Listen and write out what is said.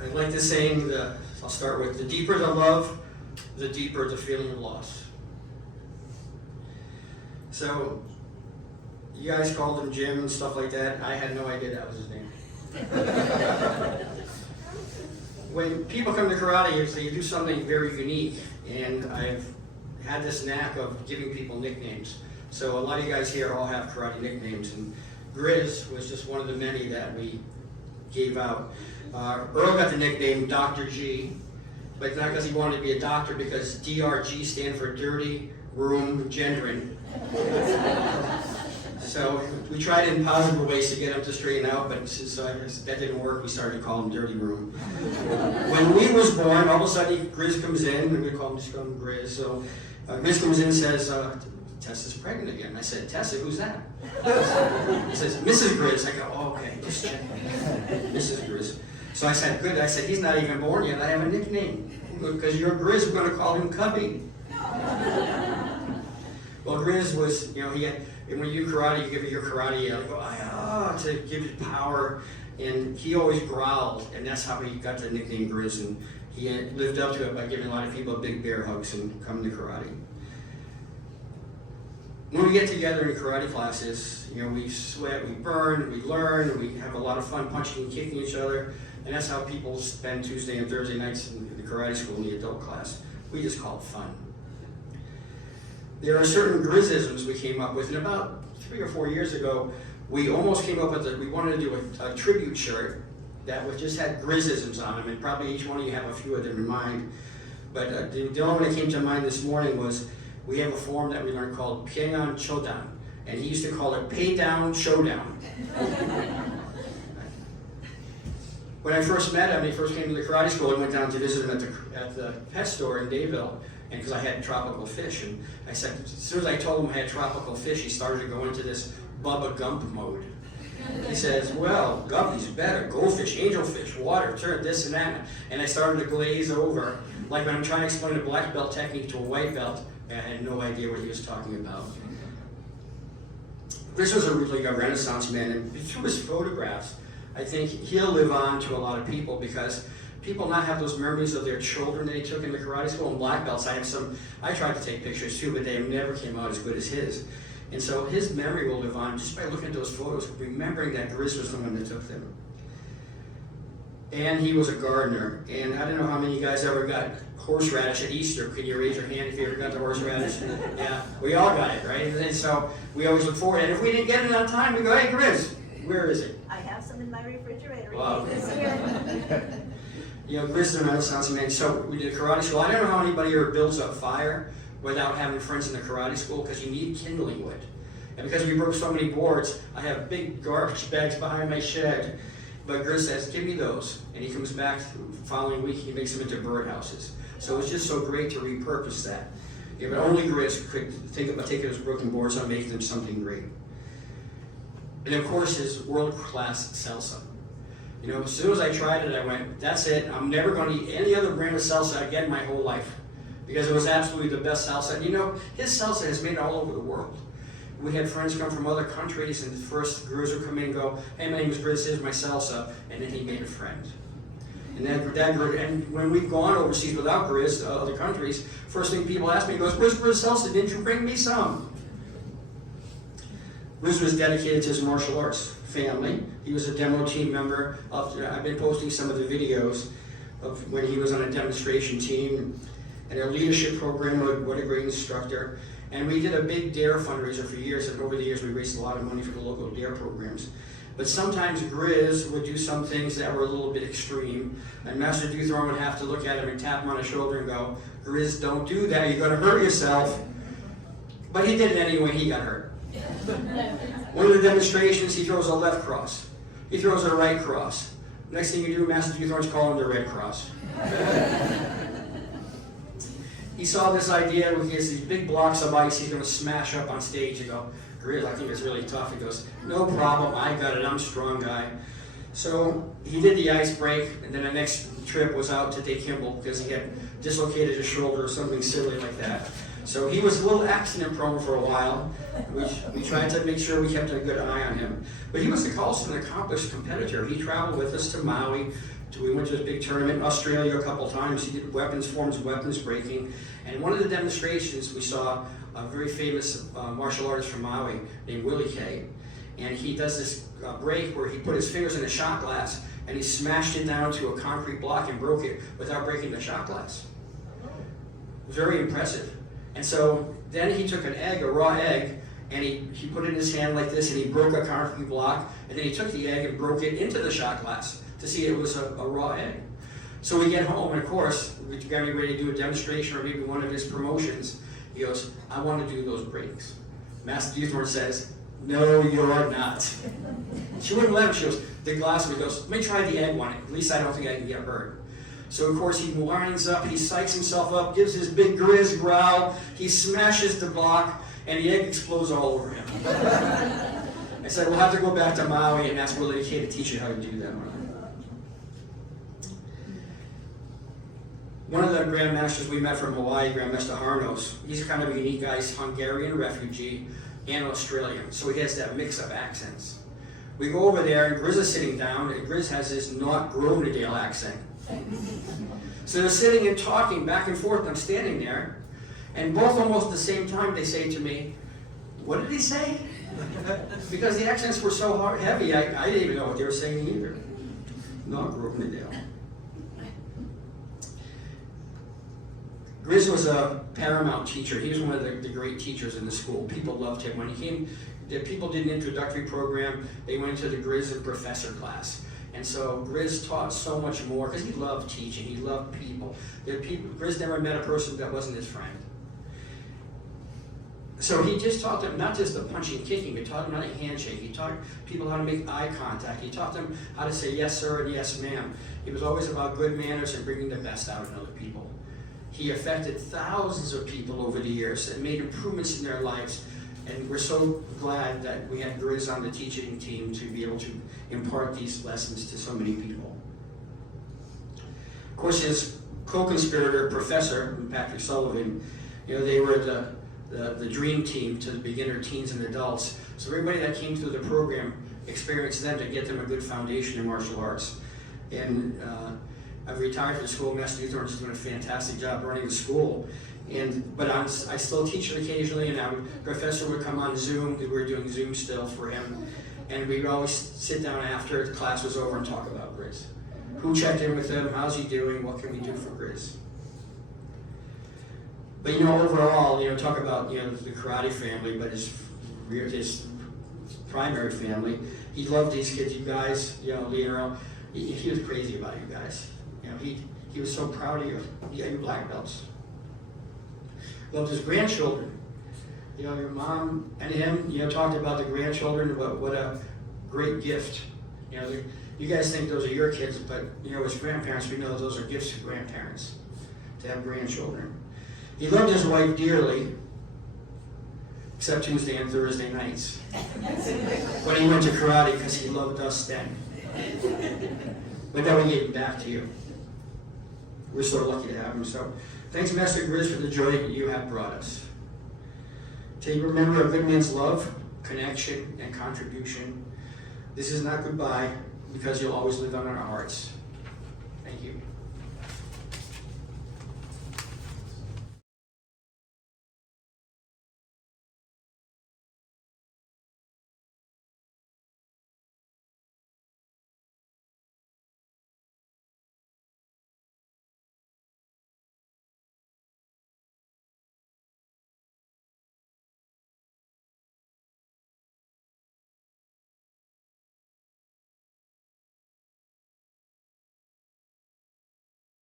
I like this saying, I'll start with, the deeper the love, the deeper the feeling of loss. So, you guys called him Jim and stuff like that. I had no idea that was his name. When people come to karate, they do something very unique, and I've had this knack of giving people nicknames. So a lot of you guys here all have karate nicknames, and Griz was just one of the many that we gave out. Earl got the nickname Dr. G, but not because he wanted to be a doctor, because DRG stand for Dirty Room Gendron. So we tried in possible ways to get him to straighten out, but since that didn't work, we started to call him Dirty Room. When we was born, all of a sudden Griz comes in, and we call him Griz. So Griz comes in and says, Tessa's pregnant again. I said, Tessa, who's that? He says, Mrs. Griz. I go, oh, okay, just check. Mrs. Griz. So I said, good. I said, he's not even born yet. I have a nickname. Because you're Griz, we're going to call him Cubby. Well, Griz was, he had, and when you do karate, you give it your karate yell, you go, to give it power. And he always growled, and that's how he got the nickname Griz. And he lived up to it by giving a lot of people big bear hugs and coming to karate. When we get together in karate classes, we sweat, we burn, we learn, we have a lot of fun punching and kicking each other. And that's how people spend Tuesday and Thursday nights in the karate school in the adult class. We just call it fun. There are certain Grizisms we came up with, and about 3 or 4 years ago, we almost came up with we wanted to do a tribute shirt that just had Grizisms on them, and probably each one of you have a few of them in mind. But the only one that came to mind this morning was, we have a form that we learned called Pyongyang Chodan, and he used to call it Pay Down Showdown. When I first met him, he first came to the karate school, I went down to visit him at the pet store in Dayville, and because I had tropical fish, and I said, as soon as I told him I had tropical fish, he started to go into this Bubba Gump mode. He says, well, Guppy's better, goldfish, angelfish, water, turn this and that, and I started to glaze over, like when I'm trying to explain a black belt technique to a white belt, I had no idea what he was talking about. This was really a Renaissance man, and through his photographs, I think he'll live on to a lot of people, because people not have those memories of their children that he took into karate school and black belts. I tried to take pictures too, but they never came out as good as his. And so his memory will live on just by looking at those photos, remembering that Griz was the one that took them. And he was a gardener. And I don't know how many of you guys ever got horseradish at Easter. Can you raise your hand if you ever got the horseradish? Yeah, we all got it, right? And so we always look forward. And if we didn't get it on time, we go, hey, Griz, where is it? I have some in my refrigerator. Wow. Griz is a Renaissance man. So we did karate school. I don't know how anybody ever builds up fire without having friends in the karate school, because you need kindling wood. And because we broke so many boards, I have big garbage bags behind my shed. But Griz says, give me those. And he comes back the following week, he makes them into birdhouses. So it's just so great to repurpose that. But only Griz could think about taking those broken boards and making them something great. And of course, his world-class salsa. As soon as I tried it, I went, that's it. I'm never going to eat any other brand of salsa again my whole life, because it was absolutely the best salsa. And his salsa has made it all over the world. We had friends come from other countries, and first Griz would come in and go, hey, my name is Griz, here's my salsa, and then he made a friend. And and when we've gone overseas without Griz, other countries, first thing people ask me goes, where's Griz salsa? Didn't you bring me some? Griz was dedicated to his martial arts family. He was a demo team member. I've been posting some of the videos of when he was on a demonstration team, and our leadership program, what a great instructor. And we did a big DARE fundraiser for years, and over the years we raised a lot of money for the local DARE programs. But sometimes Griz would do some things that were a little bit extreme, and Master Duthorn would have to look at him and tap him on the shoulder and go, Griz, don't do that, you're going to hurt yourself. But he did it anyway, he got hurt. One of the demonstrations, he throws a left cross. He throws a right cross. Next thing you do, Master Duthorn's calling the red cross. He saw this idea where he has these big blocks of ice he's going to smash up on stage and go, Griz, I think it's really tough. He goes, no problem, I got it, I'm a strong guy. So he did the ice break, and then the next trip was out to take Kimball because he had dislocated his shoulder or something silly like that. So he was a little accident prone for a while. We tried to make sure we kept a good eye on him. But he was also an accomplished competitor. He traveled with us to Maui, We went to this big tournament in Australia a couple times. He did forms of weapons breaking. And one of the demonstrations, we saw a very famous martial artist from Maui named Eulogy. And he does this break where he put his fingers in a shot glass and he smashed it down to a concrete block and broke it without breaking the shot glass. Very impressive. And so then he took an egg, a raw egg, and he put it in his hand like this, and he broke a concrete block, and then he took the egg and broke it into the shot glass to see it was a raw egg. So we get home, and of course, we got ready to do a demonstration or maybe one of his promotions. He goes, I want to do those breaks. Master Gendron says, no, you're not. She wouldn't let him. She goes, the glass, he goes, let me try the egg one. At least I don't think I can get hurt. So of course he winds up, he psychs himself up, gives his big Griz growl, he smashes the block, and the egg explodes all over him. I said, we'll have to go back to Maui and ask Eulogy to teach you how to do that. One of the grandmasters we met from Hawaii, Grandmaster Harnos, he's kind of a unique guy. He's Hungarian refugee and Australian, so he has that mix of accents. We go over there, and Griz is sitting down, and Griz has this not Groenendale accent. So they're sitting and talking back and forth. I'm standing there, and both almost at the same time they say to me, what did he say? Because the accents were so heavy, I didn't even know what they were saying either. Not Groenendale. Griz was a paramount teacher. He was one of the great teachers in the school. People loved him. When he came, the people did an introductory program. They went into the Griz and professor class. And so Griz taught so much more because he loved teaching. He loved people. Griz never met a person that wasn't his friend. So he just taught them not just the punching and kicking, he taught them how to handshake. He taught people how to make eye contact. He taught them how to say yes sir and yes ma'am. He was always about good manners and bringing the best out in other people. He affected thousands of people over the years and made improvements in their lives. And we're so glad that we had Griz on the teaching team to be able to impart these lessons to so many people. Of course, his co-conspirator, Professor Patrick Sullivan, they were the dream team to the beginner teens and adults. So everybody that came through the program experienced them to get them a good foundation in martial arts. And I've retired from the school. Master Gendron is doing a fantastic job running the school. But I still teach it occasionally, and our professor would come on Zoom. We were doing Zoom still for him. And we'd always sit down after the class was over and talk about Griz. Who checked in with him? How's he doing? What can we do for Griz? But overall, talk about the karate family, but his primary family, he loved these kids. You guys, Leonardo, he was crazy about you guys. He was so proud of you. He got you black belts. Loved his grandchildren. Your mom and him, talked about the grandchildren. What a great gift. You guys think those are your kids, but as grandparents, we know those are gifts to grandparents to have grandchildren. He loved his wife dearly, except Tuesday and Thursday nights. When he went to karate, because he loved us then. But then we gave him back to you. We're so lucky to have him. So thanks, Master Griz, for the joy that you have brought us. Take remember a good man's love, connection, and contribution. This is not goodbye, because you'll always live on our hearts. Thank you.